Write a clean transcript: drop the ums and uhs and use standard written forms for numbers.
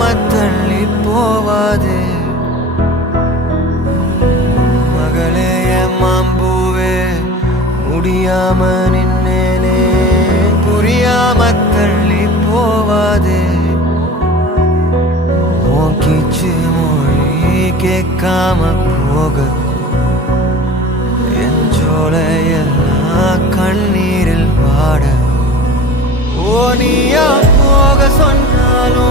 தள்ளி போவாது மகளே மாம்பூவே முடியாம நின்னேனே புரியாம தள்ளி போவாது உன் கீச்சு மொழி கேட்காம போக என் ஜோலையெல்லாம் கண்ணீரில் வாட ஓ நீயா போக சொன்னாலும்